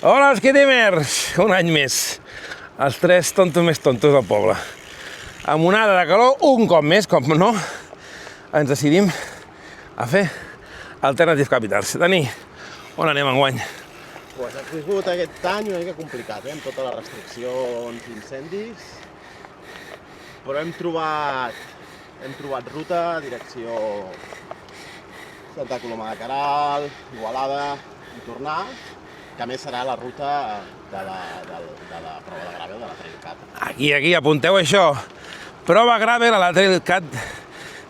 Hola, Skitimers! Un any més. Els tres tontos més tontos del poble. Amb onada de calor, un cop més, com no, ens decidim a fer Alternative Capitals. Dani, on anem enguany? Pues ha sigut aquest any una mica complicat, amb totes les restriccions i incendis, però hem trobat ruta, direcció Santa Coloma de Queralt, Igualada i tornar, que a més serà la ruta de la prova de gravel de la Trailcat. Aquí, apunteu això. Prova gravel a la Trailcat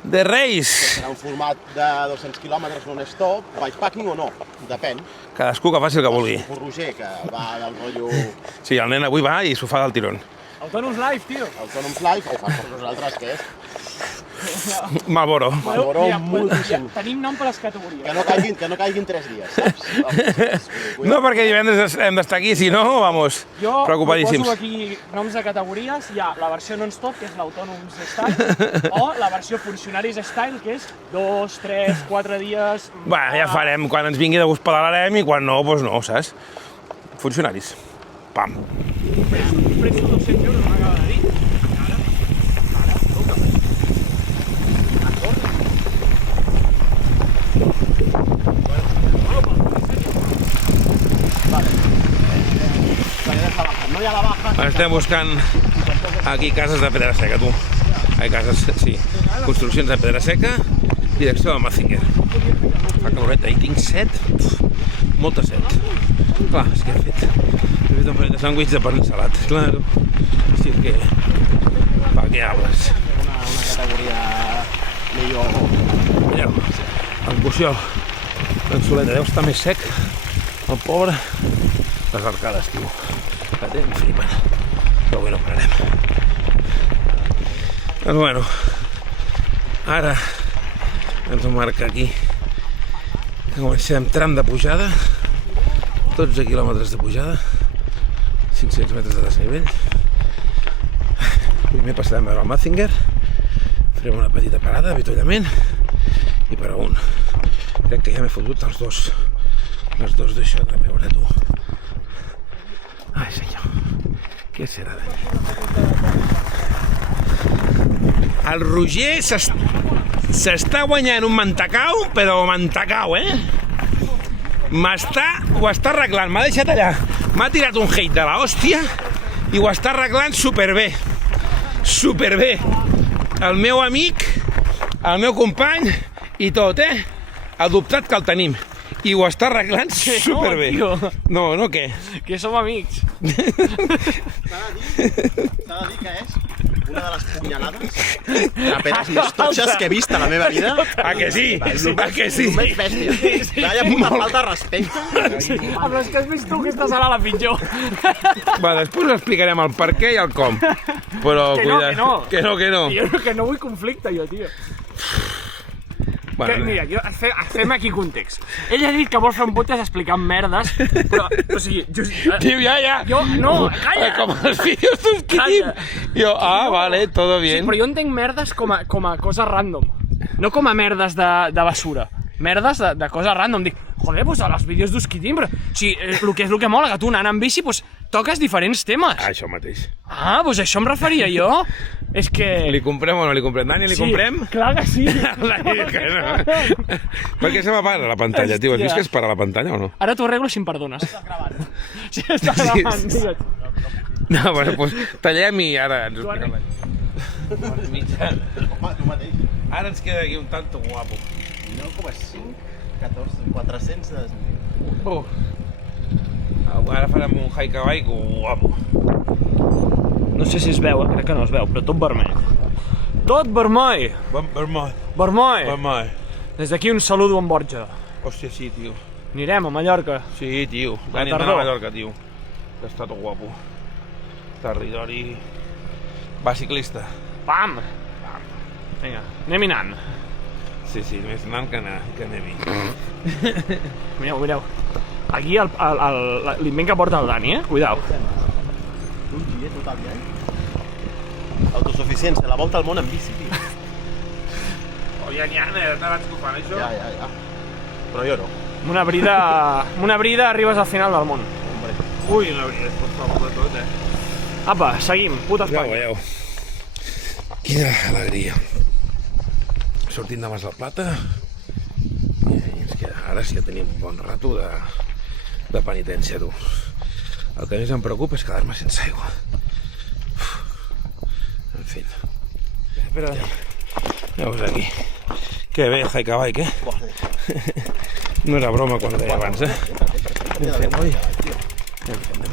de Reis. Serà un format de 200 quilòmetres non-stop, bikepacking o no, depèn. Cadascú que faci el que vulgui. El Roger, que va del rotllo Sí, el nen avui va i s'ho fa del tirón. Autònoms Live, tio. Autònoms Live, o fa per nosaltres, què és? Malboro. Malboro Mira, moltíssim. tenim nom per les categories. Que no caiguin 3 dies, saps? No, perquè divendres hem d'estar aquí, si no, vamos, Jo preocupadíssims. poso aquí noms de categories. Hi ha la versió non-stop, que és l'Autònoms Style, o la versió Funcionaris Style, que és 2, 3, 4 dies... Va, ja farem. Quan ens vingui de gust pedalarem i quan no, doncs no, saps? Funcionaris. Pam. Precio 200 euros, m'acaba de dir. No hi ha la baja. Estem buscant aquí cases de pedra seca, tu. Cases, sí. Construccions de pedra seca, direcció de Mazinger. Fa caloreta, i tinc set, molta set. Clar, és que he fet un parell de sàndwich de pan salat, claro. Així que, pa que hables. Una categoria millor. Mireu, el Buxiol, en Soleta, deu estar més sec, el pobre, les arcades, tio. La tenen flipant, però avui no pararem. Doncs bueno, ara ens ho marca aquí que comencem tram de pujada, 12 quilòmetres de pujada, 500 metres de desnivell. Primer passarem a veure el Mazinger, farem una petita parada, avituallament, i per a un. Crec que ja m'he fotut els dos d'això, a veure tu. Ai, senyor, què serà d'allà? El Roger s'està guanyant un mantacau, però mantacau, ho està arreglant, m'ha deixat allà. M'ha tirat un hate de la hòstia i ho està arreglant superbé. Superbé. El meu amic, el meu company i tot, adoptat que el tenim. I ho està arreglant superbé. No, què? Que som amics. S'ha de dir que és una de les punyalades raperes més totxes que he vist a la meva vida. A que sí? A que sí? Només bèstia. Vaya puta falta de respecte. Però és que has vist tu que aquesta serà la pitjor. Va, després explicarem el per què i el com. Però Que no. Que no. Jo que no vull conflicte, jo, tio. Bueno, Mira, fem aquí context. Ell ha dit que vol fer un podcast explicant merdes, però, o sigui... Tio, ja. Jo, no, calla! Com els vídeos d'un Quitim. Jo, vale, todo bien. Sí, però jo entenc merdes com a coses random. No com a merdes de basura. Merdes de coses random. Dic, joder, doncs als vídeos d'Usquitim, però si el que mola, que tu anant amb bici, doncs toques diferents temes. Això mateix. Doncs això em referia jo. És que... Li comprem o no li comprem? Dani, li comprem? Clar que sí. Que no. Per què se m'apaga la pantalla, tio? Has vist que es para la pantalla o no? Ara t'ho arreglo si em perdones. Estàs gravant. Sí, estàs gravant, digues. No, bueno, doncs tallem i ara ens ho expliquem. Ara ens queda aquí un tanto guapo. 9,5, 14, 400 de desnivell. Ara farem un hike guapo. No sé si es veu, crec que no es veu, però tot vermell. Tot vermell! Vermell! Des d'aquí un saludo en Borja. Hòstia, sí, tio. Anirem a Mallorca. Sí, tio. Dani, anem a Mallorca, tio. Que està tot guapo. Territori... Va ciclista. Pam! Vinga, anem anant. Sí, més anant que anem-hi. Mireu. Aquí l'invent que porta el Dani, Cuidao. Un giret total, Autosuficiència, la volta al món en bici, tio. Ja n'hi ha, abans que ho fan, això? Ja. Però jo no. Amb una brida arribes al final del món. Hombre. Ui, la veritat, per favor, de tot, Apa, seguim, puta Ja ho Espanya. veieu. Quina alegria. Sortint de Mas del Plata. I ens queda, ara sí que tenim un bon rato de penitència, tu. El que més em preocupa és quedar-me sense aigua. En fi. Espera, Veus aquí. Que bé, Jaika Bike, No era broma quan ho deia abans, Anem fent, oi? Anem fent.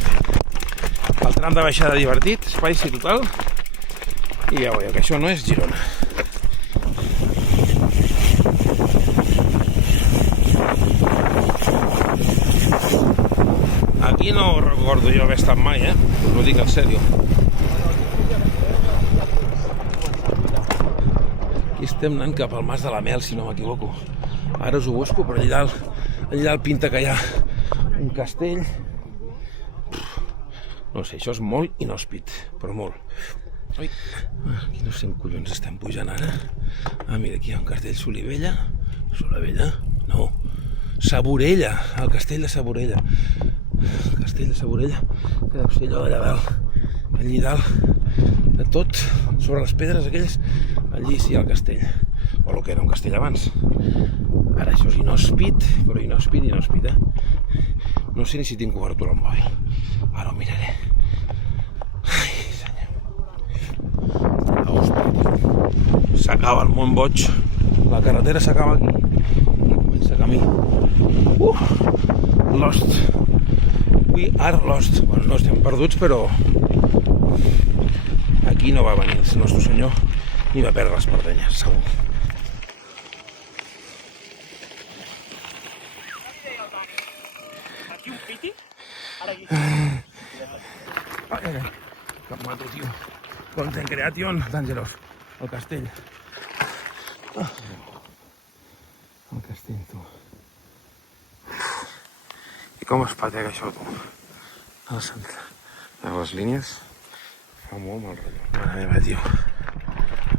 El tram de baixada divertit, spicy total. I ja veieu que això no és Girona. Aquí no recordo jo haver estat mai, Us ho dic en sèrio. Aquí estem anant cap al Mas de la Mel, si no m'equivoco. Ara us ho busco, però allà dalt pinta que hi ha un castell. No sé, això és molt inhòspit, però molt. Ui, aquí no sé en collons estem pujant ara. Ah, mira, aquí hi ha un castell Solivella. Solivella? No. Saborella, el castell de Saborella. El castell de Saborella, que deu ser allò d'allà dalt. Allí dalt, de tot, sobre les pedres aquelles, allí sí hi ha el castell. O el que era un castell abans. Ara això és inhòspit, però inhòspit, No sé ni si tinc cobertura al mòbil. Ara ho miraré. Ai, senyor. S'acaba el món boig. La carretera s'acaba aquí. I comença camí. Lost. We are lost. Bueno, no estem perduts, però aquí no va venir el nostre senyor ni va perdre les perdenyes, segur. Aquí un piti? Ara aquí. Ai, que em mato, tio. Content creation d'Àngelos. El castell. El castell, tu. I com es patega això, tu? A les línies fa molt mal rotllo. Mare meva, tio.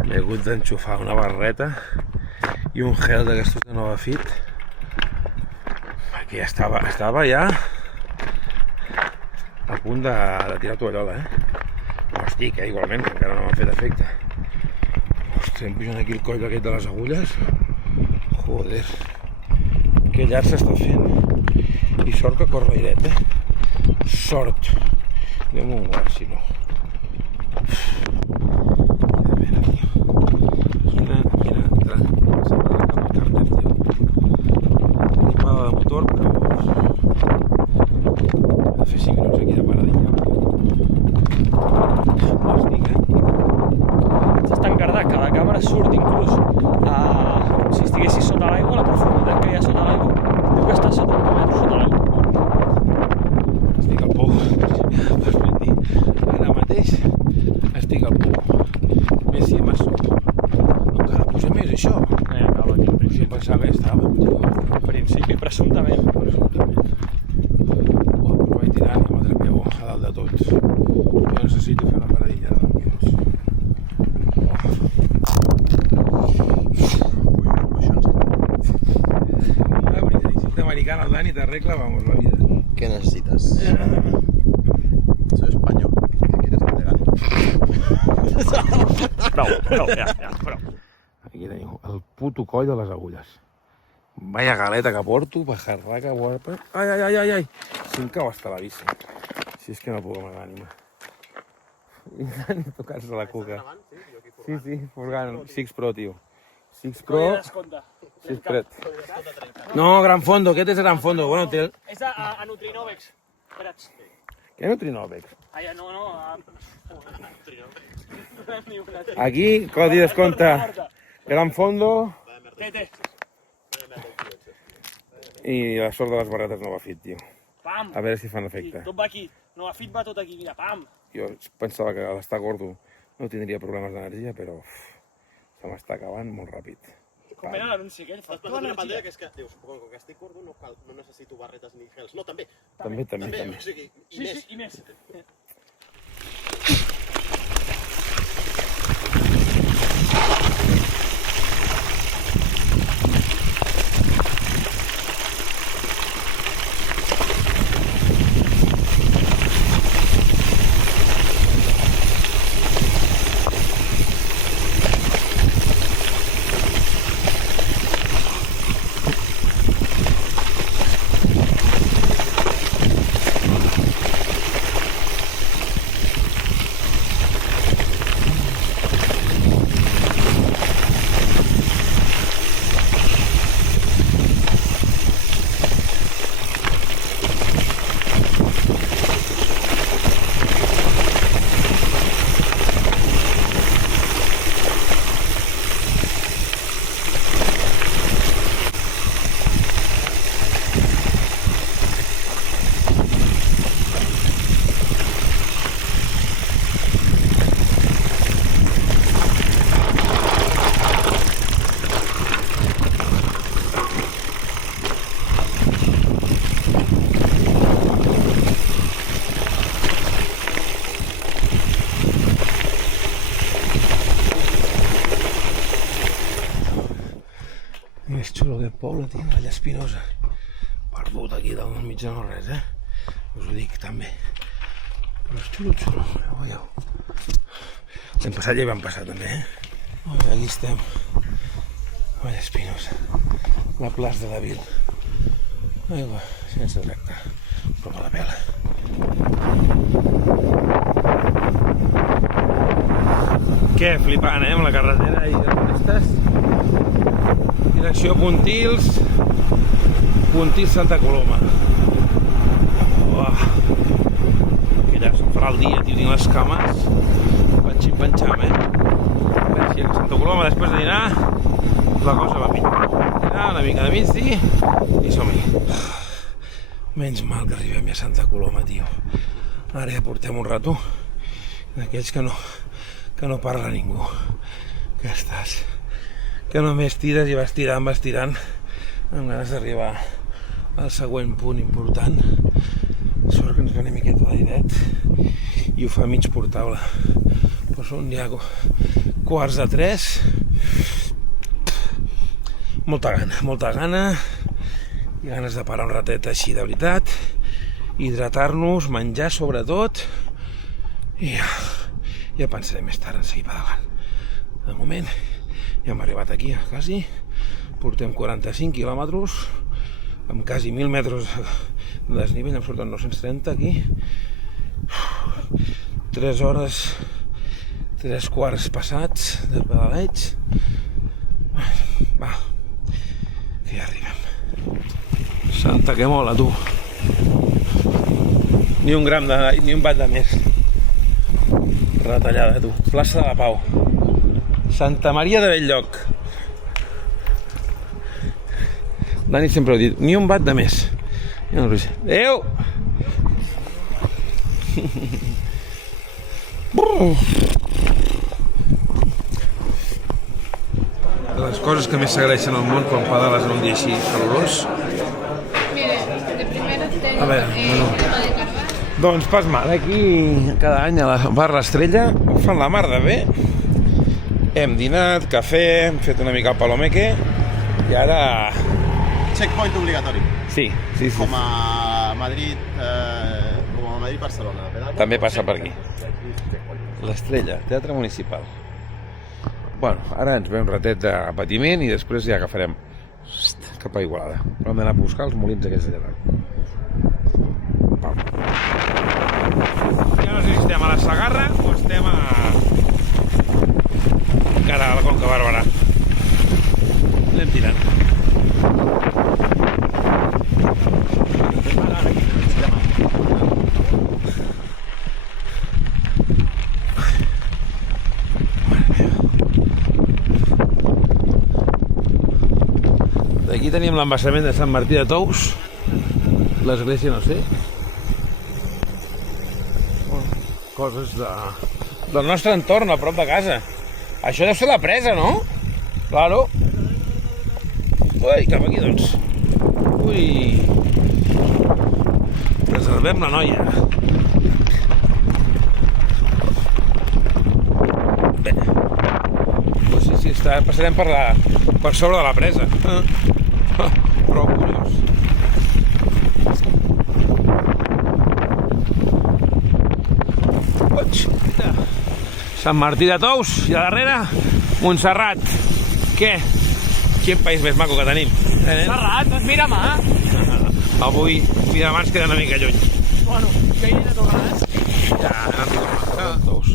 M'he hagut d'enxufar una barreta i un gel d'aquestos de Nova Fit. Perquè ja estava ja a punt de tirar tovallola, No estic, igualment, que encara no m'ha fet efecte. Ostres, em pujant aquí el coll aquest de les agulles. Joder. Que llarg s'està fent. I sort que corre l'airet, Sort. Anem un guard, si no. A veure, tio. Quina sembla cap al càrter, tio. Tenim paga de motor, però he de fer 5 minuts aquí de paradilla. No es dic, És tan cardat que la càmera surt inclús com si estiguessis sota l'aigua, la profunditat que hi ha sota l'aigua. Diu que està sota 1 metre sota l'aigua. Estic al pou. Pots ben dir. Ara mateix estic al pou. Més si m'asso. Encara puja més, això. Acaba aquí, en Jo pensava que estava, tio. principi, presumptament. Presumptament. Però vaig tirant i m'atrapeu a dalt de tot. Jo necessito fer una paradilla de 10 minuts. Una brigadicita americana al Dani t'arregla, vamos, la vida. ¿Qué necesitas? Soy español. ¿Qué quieres que te gane? Prou, ja, prou. Aquí teniu el puto coll de les agulles. Vaya galeta que porto, pajarraca, guapa. Ai. Si em cau hasta la bici. Si és que no puc amb l'ànima. I Dani tocant-se la cuca. Sí, furgant. Six Pro, tio. Six Pro, Six Pret. No, Gran Fondo, aquest és Gran Fondo. Bueno, té... És a Nutrinovex. Espera't. Què no Trinovex? Ai, no, Aquí, codi descompte. Gran Fondo Té. i la sort de les barretes Nova Fit, tio. Pam. A veure si fan efecte. Tot va aquí. Nova Fit va tot aquí, mira, pam. Jo pensava que a l'estar gordo no tindria problemes d'energia, però se m'està acabant molt ràpid. Com era l'anunci aquell? Saps quan una pandèmia que és que dius, com que estic gordo no necessito barretes ni gels. No, també. També. O sigui, i més. Sí, i més. tio, Vall Espinosa. Perdut aquí del mig de no res, Us ho dic, també. Però és xulo, veieu. L'any passat ja hi vam passar, també, Aquí estem. Vall Espinosa. La plaça de la Vil. Aigua, sense tractar. Però me la pela. Què, flipant, amb la carretera i de Forestes. Direcció Pontils. Pontils Santa Coloma. Uah. Que ja se'm farà el dia, tio, tinc les cames. Panxim-panxam, Així a Santa Coloma, després de dinar, la cosa va millor. Dinar una mica de migdia i som-hi. Menys mal que arribem ja a Santa Coloma, tio. Ara ja portem un rato d'aquells que no parla ningú. Que estàs... Que només tires i vas tirant, amb ganes d'arribar al següent punt important. Sort que ens ve una miqueta d'airet i ho fa mig portable. Però són ja 2:45. Molta gana i ganes de parar un ratet així de veritat, hidratar-nos, menjar sobretot i ja pensaré més tard en seguir pedalant. De moment ja hem arribat aquí, quasi. Portem 45 quilòmetres amb quasi 1.000 metres de desnivell, em surten 930 aquí. 3 hores, 3 quarts passats de pedaleig. Va, que ja arribem. Santa, que mola, tu. Ni un bat de més. Retallada, tu. Plaça de la Pau. Santa Maria de Belllloc. Dani sempre ho ha dit, ni un bat de més. Adéu! Les coses que més s'agraeixen al món quan pedales en un dia així calorós. Mire, de primero tengo A ver, bueno. crema de carvalho. Doncs pas mal, aquí cada any a la Bar l'Estrella ho fan la mar de bé. Hem dinat, cafè, hem fet una mica el palomeque i ara... Checkpoint obligatori. Sí. Com a Madrid-Barcelona. També passa per aquí. L'Estrella, Teatre Municipal. Bueno, ara ens ve un ratet de patiment i després ja agafarem cap a Igualada. Però hem d'anar a buscar els molins aquests de llevant. Ja no sé si estem a la Segarra o estem a... encara a la Conca Barberà. Anem tirant. Aquí tenim l'embassament de Sant Martí de Tous. L'església no sé. Coses del nostre entorn, a prop de casa. Això deu ser la presa, no? Claro. Ui, cap aquí, doncs. Ui. Reservem la noia. Bé. Pues sí, passarem per sobre de la presa. Prou curiós. Sant Martí de Tous i a darrere Montserrat. Què? Quin país més maco que tenim. Serrat, doncs mira-me. Avui Miramar ens queda una mica lluny. Bueno, que hi he de tornar, Ja, anem Tous.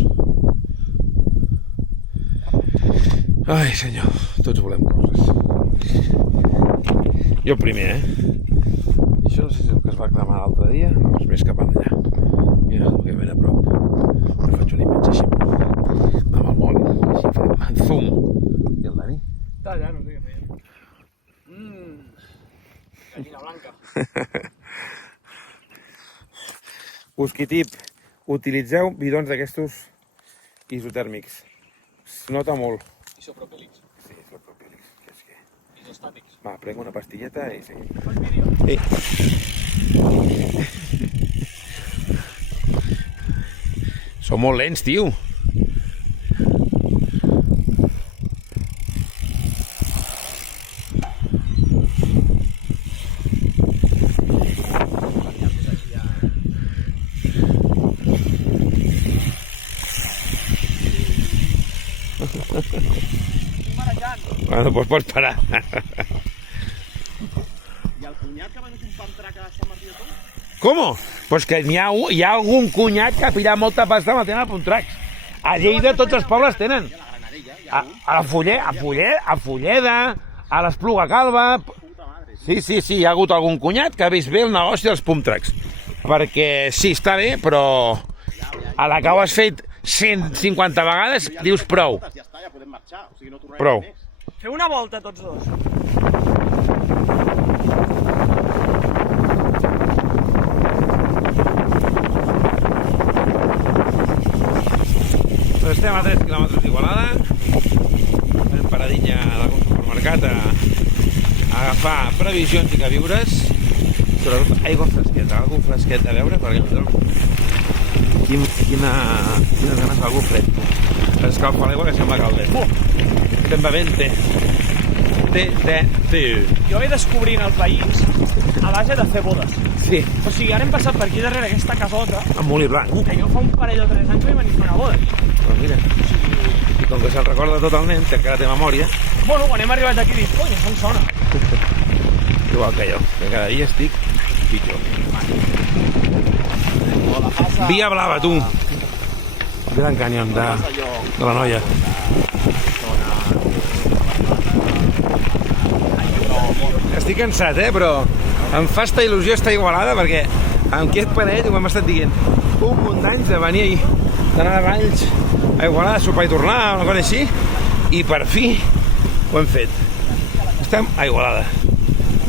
Ai, senyor, tots volem coses. Jo primer, I això no sé si és el que es va reclamar l'altre dia, no, és més cap allà. Mira, que ben a prop. Però faig una imatge així amb el mòbil, així fem zoom. I el Dani? Està allà, no sé què feia. Gallina blanca. Usquitip, utilitzeu bidons d'aquestos isotèrmics. Es nota molt. Isopropílics. Sí, isopropílics. Que és que... Isostàtics. Va, prenc una pastilleta i seguim. Fas vídeo? Sí. Són molt lents, tio. Bueno, doncs pots parar. I el cunyat que va fer un pump track a Sant Martí de Tous? Com? Pues que hi ha algun cunyat que ha pillat molta pasta amb el tema de Puntracs. A Lleida tots els pobles tenen. I a la Granadella, hi ha A la Fulleda, a l'Espluga Calva... Sí, hi ha hagut algun cunyat que ha vist bé el negoci dels Puntracs. Perquè sí, està bé, però a la que ho has fet 150 vegades dius prou. Ja està, ja podem marxar. O sigui, no tornarem Prou. més. Feu una volta tots dos. Estem a 3 quilòmetres d'Igualada. Fem paradilla d'algun supermercat a agafar previsions i queviures. Sobretot aigua fresqueta, algun fresquet a veure, perquè no trobo. Quines ganes d'algú fred, tu. Escalfa l'aigua que sembla caldet. Estem bevent té. Té. Jo vaig descobrint el país a base de fer bodes. Sí, O sigui, ara hem passat per aquí darrere aquesta casota amb molí blanc. que jo fa un parell o 3 anys vaig venir a fer una boda. Doncs mira, i com que se'n recorda totalment, que encara té memòria, Bueno, quan hem arribat aquí dic, coi, això em sona. igual que jo, que cada dia estic pitjor. O la passa... Via Blava, tu. Gran canyón de la Noia. Estic cansat, però em fa esta il·lusió estar Igualada perquè amb aquest parell ho hem estat dient un munt d'anys de venir ahir, d'anar a Valls a Igualada, a sopar i tornar, una cosa així, i per fi ho hem fet. Estem a Igualada.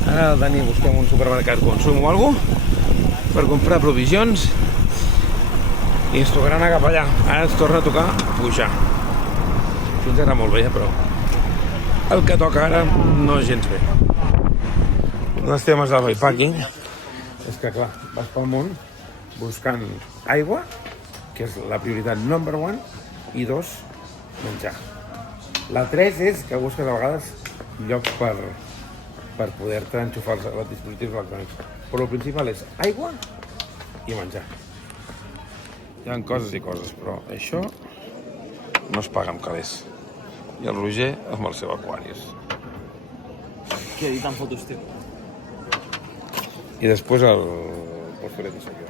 Ara el Dani busquem un supermercat Consum o alguna cosa per comprar provisions i ens tocarà anar cap allà. Ara ens torna a tocar pujar. Fins ara molt bé, però el que toca ara no és gens bé. Un dels temes del bikepacking és que, clar, vas pel món buscant aigua, que és la prioritat number 1, i 2, menjar. La 3 és que busques a vegades llocs per poder-te enxufar els dispositius electrònics. Però el principal és aigua i menjar. Hi ha coses i coses, però això no es paga amb calés. I el Roger amb el seu Aquarius. Què he dit en fotos, tio? I després el posturet de Sergio.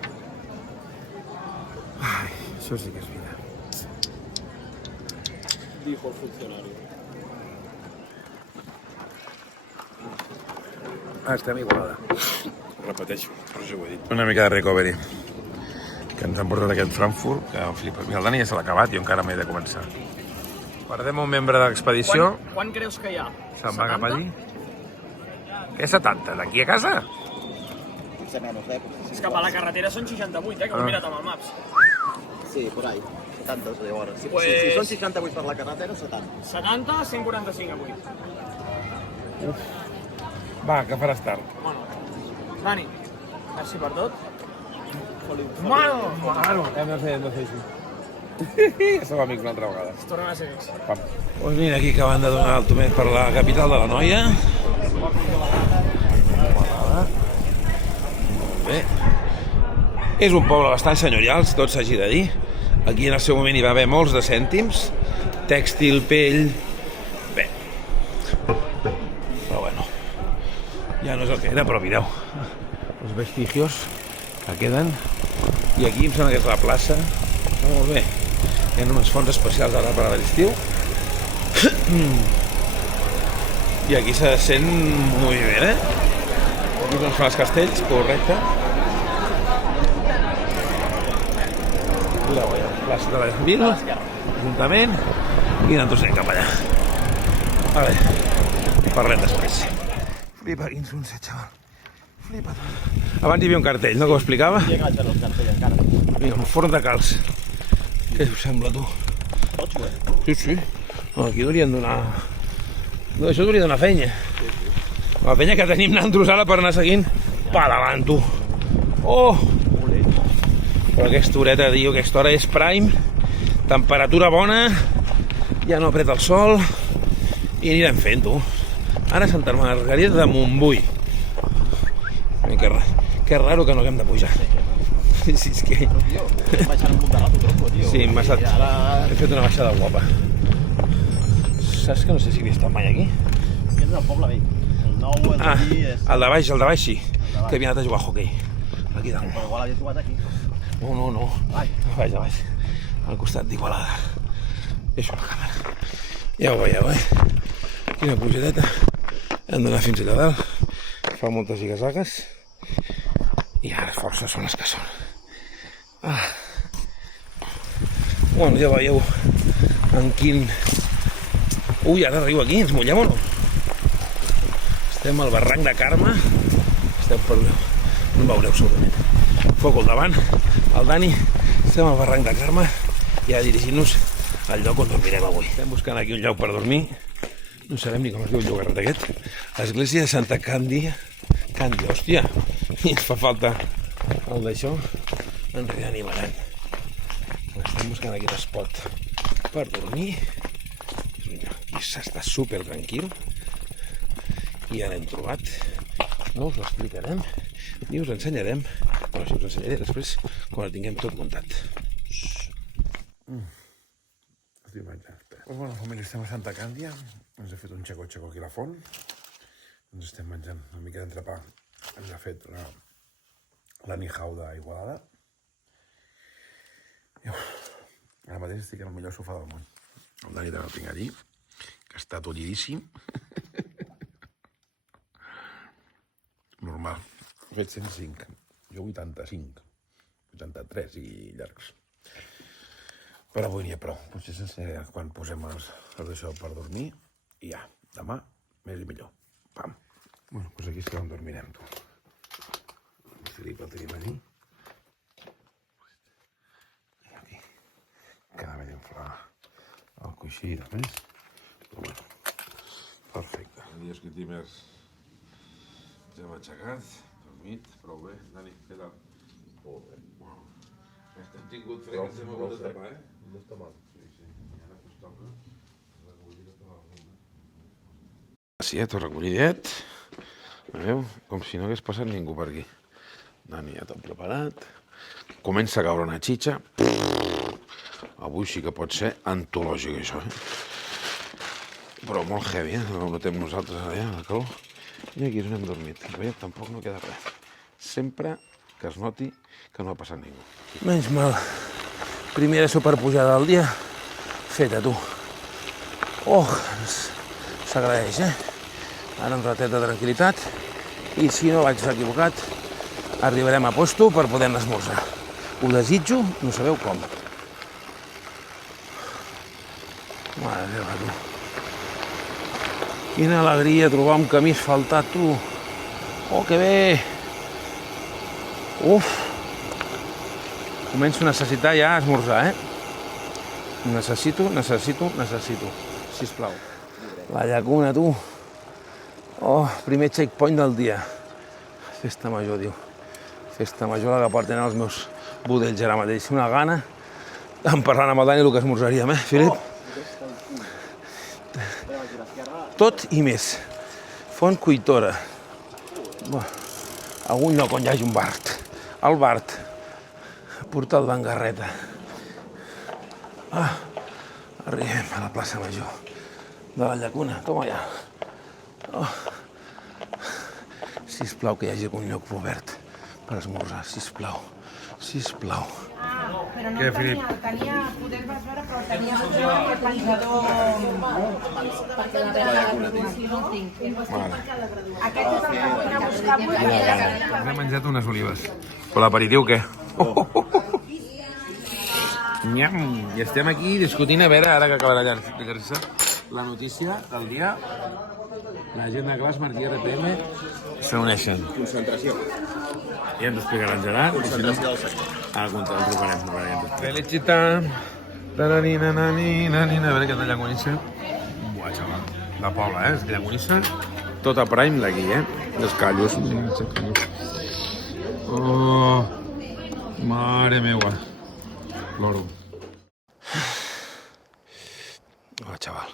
Ai, això sí que és vida. Dijo el funcionari. Estem Igualada. Repeteixo, però ja ho he dit. Una mica de recovery. Que ens han portat aquest Frankfurt, que em flipa. Mira, el Dani ja se l'ha acabat i encara m'he de començar. Perdem un membre de l'expedició. Quan creus que hi ha? Se'n va cap allí. Què 70? D'aquí a casa? Potser menys, És que a la carretera són 68, que ho he mirat amb el Maps. Sí, por ahí. 70 o 10 hores. Pues- Si són 68 per la carretera, 70. 70, 145 avui. Va, que faràs tard. Bueno, Dani, merci per tot. Mano! Hem de fer així. Som amics una altra vegada. Es tornen a ser amics. Doncs mira, aquí acaben de donar el tomet per la capital de la Noia. Molt bé. És un poble bastant senyorial, tot s'hagi de dir. Aquí en el seu moment hi va haver molts de cèntims. Tèxtil, pell... Bé. Però bueno, ja no és el que era, però mireu. Els vestigios que queden. I aquí em sembla que és la plaça. Molt bé. Hi ha unes fonts especials ara per a l'estiu. I aquí se sent moviment, Aquí són els castells, correcte. La plaça de la Vila, Ajuntament, i nosaltres cap allà. Vale, parlem després. Flipa, quin sunset, xaval. Flipa. Abans hi havia un cartell, no?, que ho explicava? Llegats en el cartell encara. Mira, un forn de calç. Què us sembla, tu? Tots, güey. Sí. No, aquí haurien donar... No, això hauria de donar feina. La penya que tenim nantros ara per anar seguint pa davant, tu. Oh! Però aquesta horeta, tio, aquesta hora és prime, temperatura bona, ja no apreta el sol, i anirem fent, tu. Ara Santa Margarida de Montbui. Que raro que no haguem de pujar. Sí, és que... Baixant un munt de rato, tronco, tio. Sí, m'ha estat... Ara... He fet una baixada guapa. saps que no sé si havia estat mai aquí? Aquest és el poble vell. El nou, el d'allí és... El de baix sí. Que havia anat a jugar a hoquei. Aquí dalt. Però igual havia jugat aquí. No. Ai. A baix. Al costat d'Igualada. Deixo la càmera. Ja ho veieu, Quina pujadeta. Hem d'anar fins allà dalt. Fa moltes zigazagues. I ara les forces són les que són. Bueno, ja veieu en quin... Ui, ara arribo aquí, ens mullem o no? Estem al barranc de Carme. Estem per... No em veureu segurament. Foc al davant, el Dani. Estem al barranc de Carme i ara dirigint-nos al lloc on dormirem avui. Estem buscant aquí un lloc per dormir. No sabem ni com es diu el llogarret aquest. Església de Santa Càndia. Càndia, hòstia. I ens fa falta el d'això. Ens reanimaran. Estem buscant aquí l'espot per dormir. Aquí s'està super tranquil. I ara hem trobat. No us ho explicarem ni us ensenyarem. Bueno, si us ensenyaré després quan el tinguem tot muntat. Estic menjant. Bueno, família, estem a Santa Càndia. Ens ha fet un xaco aquí a la font. Ens estem menjant una mica d'entrepà. Ens ha fet la nihau d'Igualada. Ara mateix estic al millor sofà del món. El Dani també el tinc allí, que està tollidíssim. Normal. He fet 105. Jo 85. 83 i llargs. Però avui n'hi ha prou. Potser s'ensenyaré quan posem els d'això per dormir. I ja, demà, més i millor. Pam. Bueno, doncs aquí és on dormirem, tu. El Filip el tenim allí. Aquí. Cada vegada inflar el coixí i de més. Però bueno, perfecte. El dia que dimarts ja hem aixecat, dormit, prou bé. Dani, què tal? Molt bé. Hem tingut fred, ens hem hagut de tapar, No està mal. Sí. I ara pues toca recollir tota la ronda. Sí, tot recollidet. Veieu? Com si no hagués passat ningú per aquí. Dani ja tot preparat. Comença a caure una xitxa. Avui sí que pot ser antològic, això, Però molt heavy, No ho notem nosaltres allà, la calor. I aquí és on hem dormit. Veieu, tampoc no queda res. Sempre que es noti que no ha passat ningú. Menys mal. Primera superpujada del dia feta, tu. S'agraeix, Ara un ratet de tranquil·litat i si no vaig equivocat arribarem a posto per poder-ne esmorzar. Ho desitjo, no sabeu com. Mare meva, tu. Quina alegria trobar un camí asfaltat, tu. Oh, que bé! Uf! Començo a necessitar ja esmorzar, Necessito. Sisplau. La llacuna, tu. Oh, primer checkpoint del dia. Festa major, diu. Festa major la que porten els meus budells ara mateix. Una gana de parlar amb el Dani el que esmorzaríem, Filip? Tot i més. Font Cuitora. Algun lloc on hi hagi un Bart. El Bart. Portal d'en Garreta. Arribem a la plaça Major de la Llacuna. Toma ja. Sisplau, que hi hagi algun lloc obert per esmorzar. Sisplau. Però no Què, el Filip? tenia, poder el vas veure, però el tenia el penjador perquè la reproducció no el tinc. Aquest és el que vull anar a buscar avui. Hem menjat unes olives. Però l'aperitiu què? Nyam! I estem aquí discutint a veure, ara que acabarà d'explicar-se, la notícia del dia. La gent de Glassmark i RPM s'uneixen. Concentració. Ja ens ho explicarà en Gerard. Concentració del sector. Ara el trucarem. Felicita. Tananina, nanina, nanina. A veure què és la llagonissa. Buah, xaval. La Paula, és que llagonissa. Tot a prime d'aquí, Els callos. Oh, mare meua. L'oro. Oh, xaval.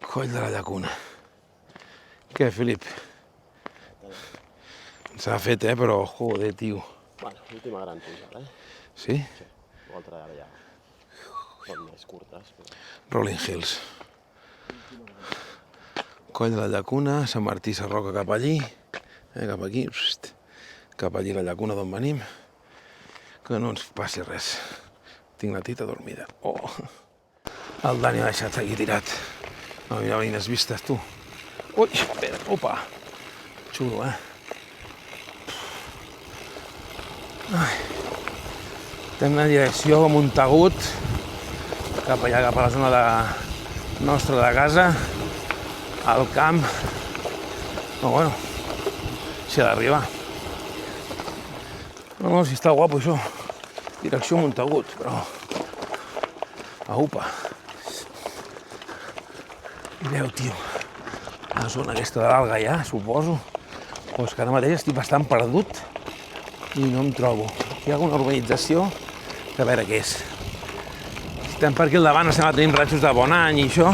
Coll de la llacuna. Què, Filip? S'ha fet, però joder, tio. Bueno, l'última gran pujada, Sí? L'altra ara ja són més curtes. Però... Rolling Hills. Coll de la Llacuna, Sant Martí Sarroca cap allí, cap aquí, cap allí la Llacuna d'on venim. Que no ens passi res. Tinc la tita dormida. Oh! El Dani ha deixat aquí tirat. No, mira, veïnes vistes, tu. Ui, espera, opa! Xulo, Ai. Estem en direcció a Montagut, cap allà, cap a la zona nostra de casa, al camp. Però bueno, s'hi ha d'arribar. No, si està guapo això. Direcció Montagut, però... Aupa. Mireu, tio, la zona aquesta de l'Alga ja, suposo. Pues que ara mateix estic bastant perdut i no em trobo. Hi ha alguna urbanització que a veure què és. Estem per aquí al davant, sembla que tenim ratxos de bon any i això.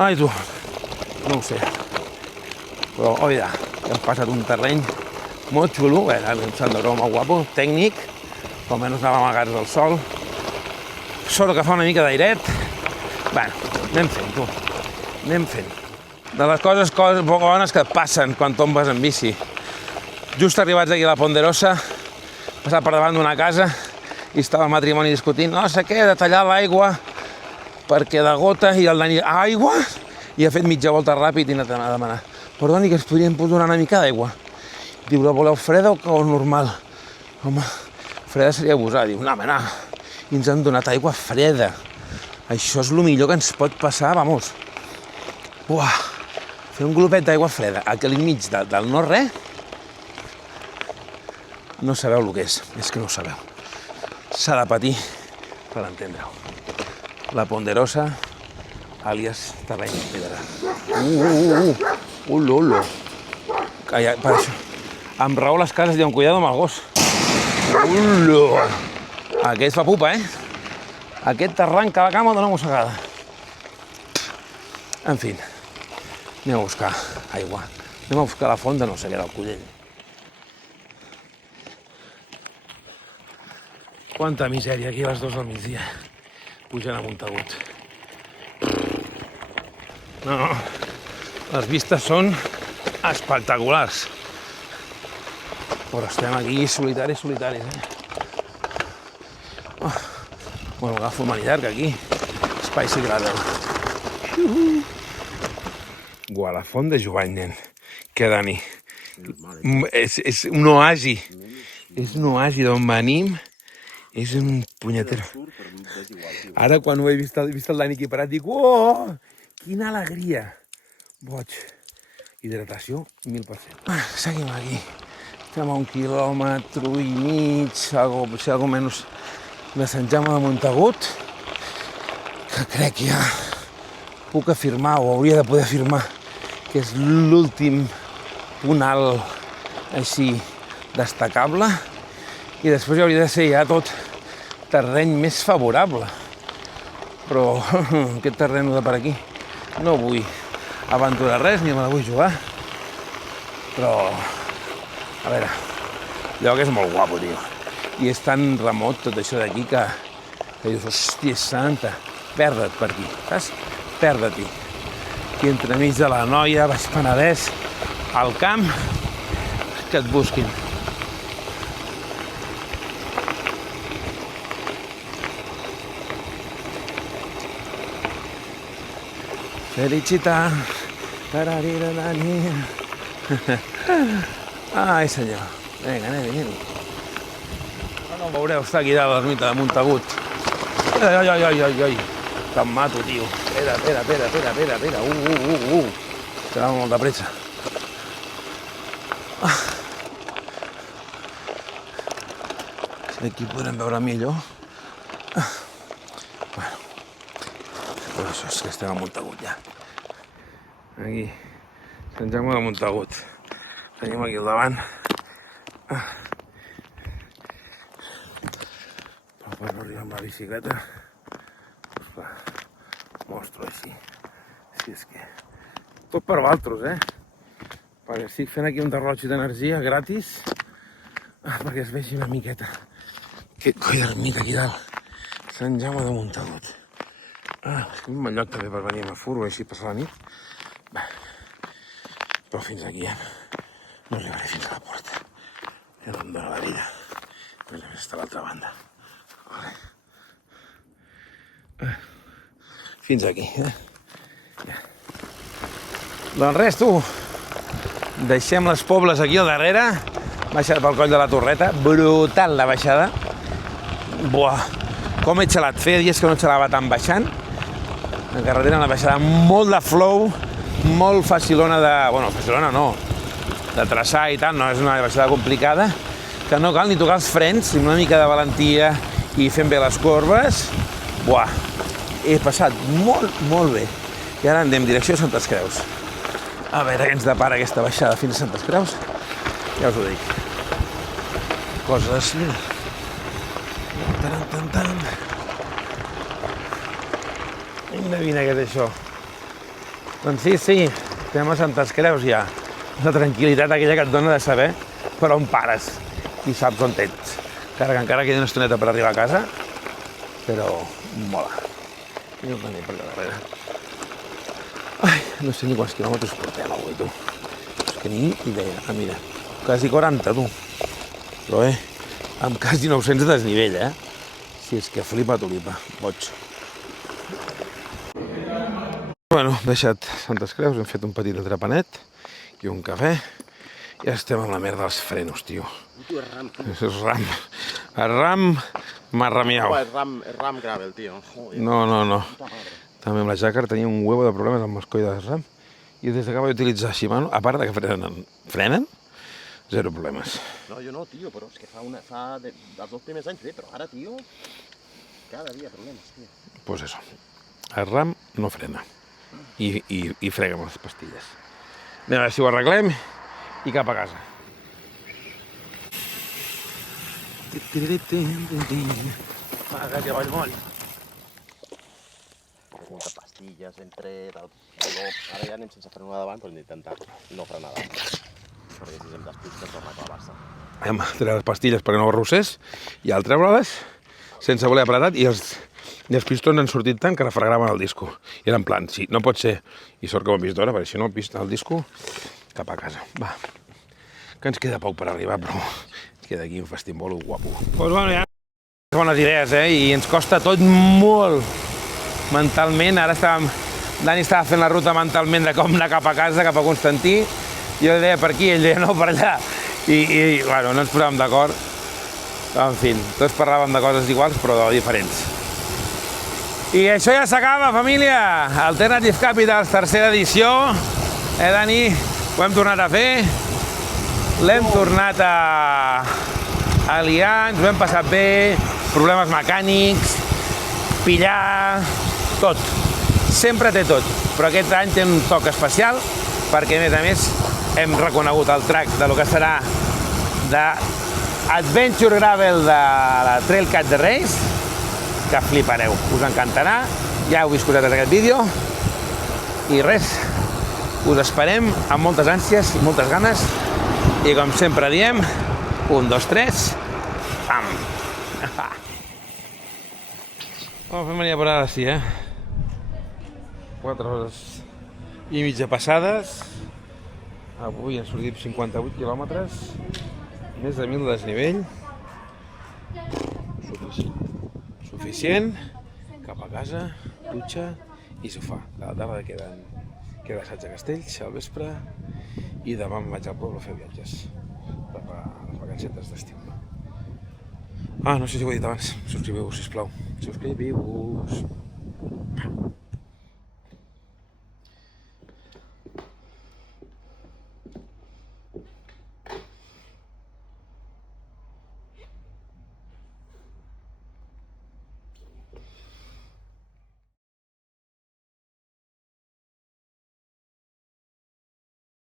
Ai, tu, no ho sé. Però, oida, hem passat un terreny molt xulo, un sant de broma guapo, tècnic, com menys anava amagats del sol. Sort que fa una mica d'airet. Bueno, anem fent, tu. Anem fent. De les coses bones que et passen quan tombes en bici. Just arribats aquí a la Ponderosa, passat per davant d'una casa i estava el matrimoni discutint, no sé què, de tallar l'aigua perquè de gota, i el Dani, aigua? I ha fet mitja volta ràpid i ha anat a demanar, perdoni, que ens podríem donar una mica d'aigua. Diu, la voleu freda o normal? Home, freda seria abusar. Diu, no, home, no, i ens han donat aigua freda. Això és el millor que ens pot passar, vamos. Uah, fer un glopet d'aigua freda aquí al mig del no-res, no sabeu el que és que no ho sabeu. S'ha de patir per entendre-ho. La Ponderosa, àlies terreny pedra. Ulolo. Calla, per això. Amb raó les cases diuen, cuidado amb el gos. Ulolo. Aquest fa pupa, Aquest t'arranca la cama d'una mossegada. En fi, anem a buscar aigua. Anem a buscar la font de no sé què del Collell. Quanta misèria aquí a les 2 del migdia, pujant a Montagut. No, les vistes són espectaculars. Però estem aquí solitaris, Bueno, agafo el manillarg aquí, espai sagrada. Guau, la font de Jovany, nen. Què, Dani? És un oasi. És un oasi d'on venim. És un punyetero. Ara, quan ho he vist el Dani aquí parat, dic, oh, quina alegria. Boig. Hidratació, 1000%. Seguim aquí. Estem a 1,5 quilòmetres, algo menys de Sant Jaume de Montagut, que crec que ja puc afirmar, o hauria de poder afirmar, que és l'últim punt alt així destacable, i després hauria de ser ja tot terreny més favorable. Però aquest terreny de per aquí no vull aventurar res, ni me la vull jugar. Però, a veure, el lloc és molt guapo, tio. I és tan remot tot això d'aquí que dius, hòstia santa, perda't per aquí, saps? Perda't-hi. Aquí entremig de la Noia, Baix Penedès, al camp, que et busquin. Felicità. Ai, senyor. Vinga, anem. No veureu estar aquí dalt a l'ermita de Montagut. Ai. Que em mato, tio. Espera. Serà molt de pressa. Aquí podrem veure millor. Bueno, però això és que estem a Montagut ja. Aquí, Sant Jaume de Montagut. Tenim aquí al davant. Però per no arribar amb la bicicleta, doncs clar, mostro així. Si és que... Tot per vosaltres, Perquè estic fent aquí un derroig d'energia gratis, perquè es vegi una miqueta. Aquest coll d'ermita aquí dalt. Sant Jaume de Montagut. És un bon lloc també per venir amb el furgo així passar la nit. Bé, però fins aquí ja no arribaré fins a la porta. Ja no em dóna la vida. Però ja està a l'altra banda. Vale. Fins aquí, Ja. Doncs res, tu. Deixem les pobles aquí al darrere. Baixada pel coll de la Torreta. Brutal la baixada. Buah, com he xalat. Feia dies que no xalava tant baixant. La carretera, una baixada molt de flow, molt facilona de... Bueno, facilona no, de traçar i tal, no és una baixada complicada, que no cal ni tocar els frens, amb una mica de valentia i fent bé les corbes. Buah, he passat molt bé. I ara anem direcció a Santes Creus. A veure què ens depara aquesta baixada fins a Santes Creus. Ja us ho dic. Coses, mira. Tan. Endevina què és això. Doncs sí, estem a Santes Creus ja. La tranquil·litat aquella que et dona de saber per on pares i saps on ets. Encara queda una estoneta per arribar a casa, però mola. I un camí per allà darrere. Ai, no sé ni quants quilòmetres portem avui, tu. És que ni idea. Ah, mira, quasi 40, tu. Però amb quasi 900 de desnivell, Si és que flipa tulipa, boig. Bueno, hem deixat Santes Creus, hem fet un petit atrapanet i un cafè. Ja estem amb la merda dels frenos, tio. És ram. El ram m'ha ramiau. És ram gravel, tio. No. També amb la Jàcar tenia un huevo de problemes amb els coll de ram. I des que vaig utilitzar Shimano, a part de que frenen, zero problemes. No, jo no, tio, però és que fa dels 2 primers anys bé, però ara, tio, cada dia problemes, tio. Pues eso, el ram no frena i frega amb les pastilles. Anem a veure si ho arreglem i cap a casa. Paga que vall moll. Moltes pastilles, dolor. Ara ja anem sense frenar davant, però hem d'intentar no frenar davant. Perquè si hem despistat, torna a clavar-se. Hem tret les pastilles perquè no arrossés i al treure-les, sense voler apretat, i els pistons han sortit tant que refregaven el disco. I era en plan, sí, no pot ser. I sort que ho hem vist d'hora, perquè si no, el disco cap a casa. Va, que ens queda poc per arribar, però ens queda aquí un festimbolo guapo. Doncs bueno, ja bones idees, i ens costa tot molt mentalment. Ara Dani estava fent la ruta mentalment de com anar cap a casa, cap a Constantí. Jo li deia per aquí, ell deia no, per allà. I bueno, no ens posàvem d'acord. En fi, tots parlàvem de coses iguals, però diferents. I això ja s'acaba, família! Alternative Capitals, tercera edició. Dani? Ho hem tornat a fer. L'hem tornat a liar, ens ho hem passat bé. Problemes mecànics, pillar, tot. Sempre té tot, però aquest any té un toc especial perquè, a més, hem reconegut el track de lo que serà d'Adventure Gravel de la Trailcat de Reis, que flipareu, us encantarà. Ja heu vist cosetes d'aquest vídeo. I res, us esperem amb moltes ànsies i moltes ganes. I com sempre diem, 1, 2, 3, pam! Oh, família, per ara sí, 4 hores i mitja passades. Avui han sortit 58 quilòmetres, més de 1.000 de desnivell. Suficient. Cap a casa, dutxa i sofà. A la tarda queda assaig a Castells al vespre i demà em vaig al poble a fer viatges per les vacancetes d'estiu. No sé si ho he dit abans. Subscriveu-vos, sisplau. Subscriveu-vos.